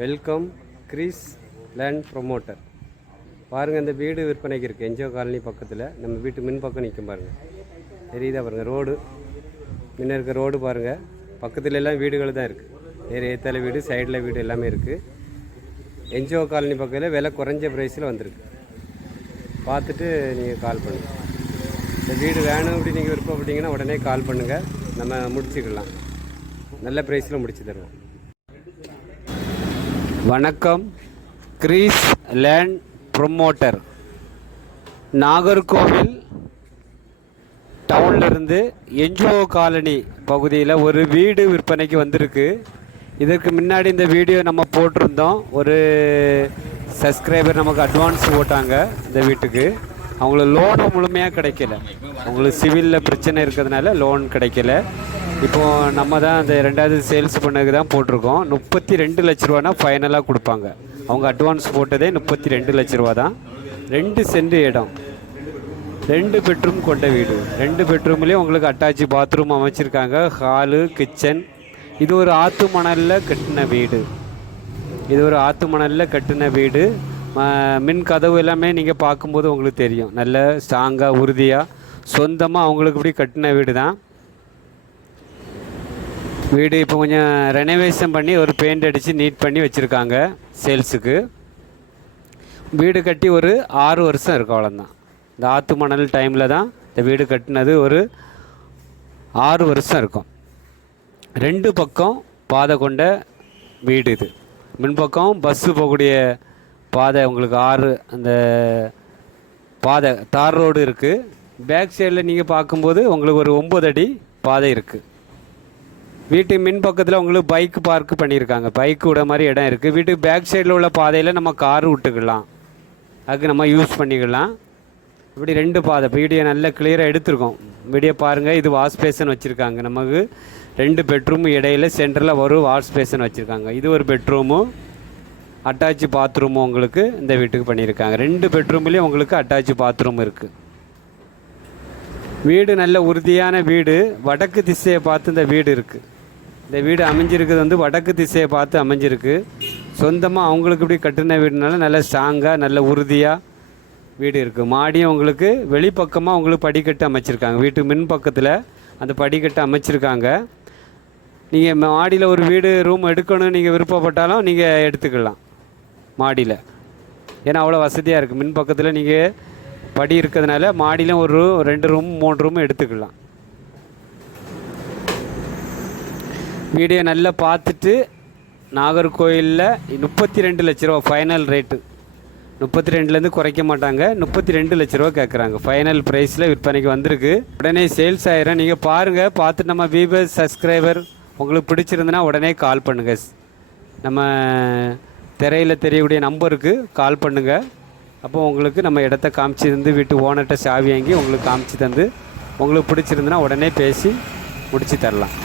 Welcome Greece land promoter. பாருங்கள் இந்த வீடு விற்பனைக்கு இருக்குது என்ஜிஓ காலனி பக்கத்தில். நம்ம வீட்டு மின் பக்கம் நிற்கும் பாருங்கள் தெரியுதா பாருங்கள் ரோடு. முன்ன இருக்க ரோடு பாருங்கள் பக்கத்துல எல்லாம் வீடுகள் தான் இருக்குது வேறு ஏத்தால வீடு சைடில் வீடு எல்லாமே இருக்குது என்ஜிஓ காலனி பக்கத்தில் விலை குறைஞ்ச ப்ரைஸில் வந்திருக்கு. பார்த்துட்டு நீங்கள் கால் பண்ணுங்கள் இந்த வீடு வேணும் அப்படி நீங்கள் விருப்பப்பட்டீங்கன்னா உடனே கால் பண்ணுங்கள் நம்ம முடிச்சுக்கலாம். நல்ல ப்ரைஸில் முடிச்சு தருவோம். வணக்கம் கிரீஸ் லேண்ட் ப்ரொமோட்டர். நாகர்கோவில் டவுன்லேருந்து என்ஜிஓ காலனி பகுதியில் ஒரு வீடு விற்பனைக்கு வந்திருக்கு. இதற்கு முன்னாடி இந்த வீடியோ நம்ம போட்டிருந்தோம். ஒரு சப்ஸ்கிரைபர் நமக்கு அட்வான்ஸ் போட்டாங்க இந்த வீட்டுக்கு. அவங்களுக்கு லோன் முழுமையாக கிடைக்கல. அவங்களுக்கு சிவிலில் பிரச்சனை இருக்கிறதுனால லோன் கிடைக்கல. இப்போ நம்ம தான் அந்த ரெண்டாவது சேல்ஸ் பண்ணதுக்கு தான் போட்டிருக்கோம். முப்பத்தி ரெண்டு லட்ச ரூபானா ஃபைனலாக கொடுப்பாங்க. அவங்க அட்வான்ஸ் போட்டதே முப்பத்தி ரெண்டு லட்ச ரூபா தான். ரெண்டு சென்ட் இடம். ரெண்டு பெட்ரூம் கொண்ட வீடு. ரெண்டு பெட்ரூம்லேயும் உங்களுக்கு அட்டாச் பாத்ரூம் அமைச்சிருக்காங்க. ஹாலு கிச்சன் இது ஒரு ஆத்து மணலில் கட்டின வீடு. இது ஒரு ஆத்து மணலில் கட்டின வீடு. மின் கதவு எல்லாமே நீங்கள் பார்க்கும்போது உங்களுக்கு தெரியும். நல்ல ஸ்ட்ராங்காக உறுதியாக சொந்தமாக அவங்களுக்கு இப்படி கட்டின வீடு தான் வீடு இப்போ கொஞ்சம் ரெனோவேஷன் பண்ணி ஒரு பெயிண்ட் அடித்து நீட் பண்ணி வச்சுருக்காங்க சேல்ஸுக்கு வீடு கட்டி ஒரு ஆறு வருஷம் இருக்கும் அவ்வளோதான் இந்த ஆற்று மணல் டைமில் தான் இந்த வீடு கட்டினது ஒரு ஆறு வருஷம் இருக்கும். ரெண்டு பக்கம் பாதை கொண்ட வீடு இது. முன்பக்கம் பஸ்ஸு போகக்கூடிய பாதை உங்களுக்கு ஆறு அந்த பாதை தார் ரோடு இருக்குது பேக் சைடில் நீங்கள் பார்க்கும்போது உங்களுக்கு ஒரு ஒம்பது அடி பாதை இருக்குது வீட்டு மின் பக்கத்தில் உங்களுக்கு பைக் பார்க் பண்ணியிருக்காங்க. பைக் விட மாதிரி இடம் இருக்குது வீட்டுக்கு பேக் சைடில் உள்ள பாதையில் நம்ம கார் விட்டுக்கலாம். அதுக்கு நம்ம யூஸ் பண்ணிக்கலாம். இப்படி ரெண்டு பாதை. வீடியோ நல்ல கிளியராக எடுத்திருக்கோம். வீடியோ பாருங்கள் இது வாஷ் பேசன் வச்சுருக்காங்க. நமக்கு ரெண்டு பெட்ரூம் இடையில சென்டரில் ஒரு வாஷ் பேசன் வச்சுருக்காங்க. இது ஒரு பெட்ரூமும் அட்டாச் பாத்ரூமும் உங்களுக்கு இந்த வீட்டுக்கு பண்ணியிருக்காங்க. ரெண்டு பெட்ரூம்லேயும் உங்களுக்கு அட்டாச் பாத்ரூம் இருக்குது வீடு நல்ல உறுதியான வீடு. வடக்கு திசையை பார்த்து இந்த வீடு இருக்குது இந்த வீடு அமைஞ்சிருக்கிறது வந்து வடக்கு திசையை பார்த்து அமைஞ்சிருக்கு. சொந்தமாக அவங்களுக்கு இப்படி கட்டின வீடுனால நல்ல ஸ்ட்ராங்காக நல்ல உறுதியாக வீடு இருக்குது மாடியும் உங்களுக்கு வெளிப்பக்கமாக உங்களுக்கு படிக்கட்டு அமைச்சிருக்காங்க. வீட்டு மின் பக்கத்தில் அந்த படிக்கட்டு அமைச்சிருக்காங்க. நீங்கள் மாடியில் ஒரு வீடு ரூம் எடுக்கணும்னு நீங்கள் விருப்பப்பட்டாலும் நீங்கள் எடுத்துக்கலாம் மாடியில். ஏன்னா அவ்வளோ வசதியாக இருக்குது மின் பக்கத்தில் நீங்கள் படி இருக்கிறதுனால மாடியிலும் ஒரு ரெண்டு ரூம் மூணு ரூம் எடுத்துக்கலாம். வீடியோ நல்லா பார்த்துட்டு நாகர்கோயிலில் முப்பத்தி ரெண்டு லட்ச ரூபா ஃபைனல் ரேட்டு முப்பத்தி ரெண்டுலேருந்து குறைக்க மாட்டாங்க. முப்பத்தி ரெண்டு லட்ச ரூபா கேட்குறாங்க ஃபைனல் ப்ரைஸில் விற்பனைக்கு வந்திருக்கு. உடனே சேல்ஸ் ஆயிரும். நீங்கள் பாருங்கள் பார்த்துட்டு நம்ம வியூவர்ஸ் சப்ஸ்கிரைபர் உங்களுக்கு பிடிச்சிருந்துன்னா உடனே கால் பண்ணுங்கள் நம்ம திரையில் தெரியக்கூடிய நம்பருக்கு கால் பண்ணுங்கள் அப்போ உங்களுக்கு நம்ம இடத்த காமிச்சு தந்து வீட்டு ஓனர்கிட்ட சாவி வாங்கி உங்களுக்கு காமிச்சு தந்து உங்களுக்கு பிடிச்சிருந்துன்னா உடனே பேசி முடிச்சு தரலாம்.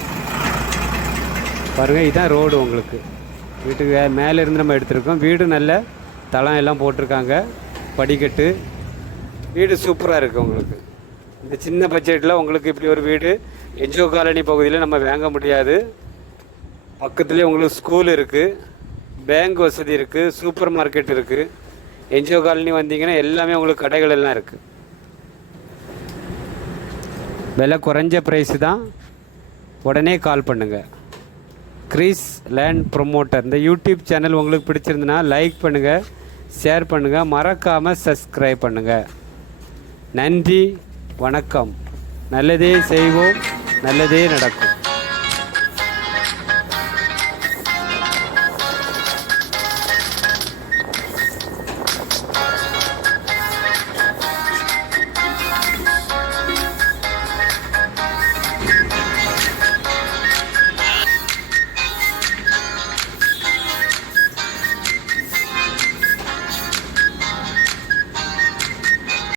பாருங்கள் இதுதான் ரோடு உங்களுக்கு. வீட்டுக்கு மேலே இருந்து நம்ம எடுத்திருக்கோம். வீடு நல்ல தளம் எல்லாம் போட்டிருக்காங்க. படிக்கட்டு. வீடு சூப்பராக இருக்குது உங்களுக்கு. இந்த சின்ன பட்ஜெட்டில் உங்களுக்கு இப்படி ஒரு வீடு என்ஜிஓ காலனி பகுதியில் நம்ம வாங்க முடியாது. பக்கத்துலேயே உங்களுக்கு ஸ்கூல் இருக்குது பேங்க் வசதி இருக்குது சூப்பர் மார்க்கெட் இருக்குது என்ஜிஓ காலனி வந்தீங்கன்னா எல்லாமே உங்களுக்கு கடைகள் எல்லாம் இருக்குது விலை குறைஞ்ச ப்ரைஸு தான். உடனே கால் பண்ணுங்கள் கிறிஸ் லேண்ட் ப்ரொமோட்டர். இந்த யூடியூப் சேனல் உங்களுக்கு பிடிச்சிருந்துன்னா லைக் பண்ணுங்கள் ஷேர் பண்ணுங்கள் மறக்காமல் சப்ஸ்கிரைப் பண்ணுங்கள் நன்றி வணக்கம். நல்லதே செய்வோம் நல்லதே நடக்கும்.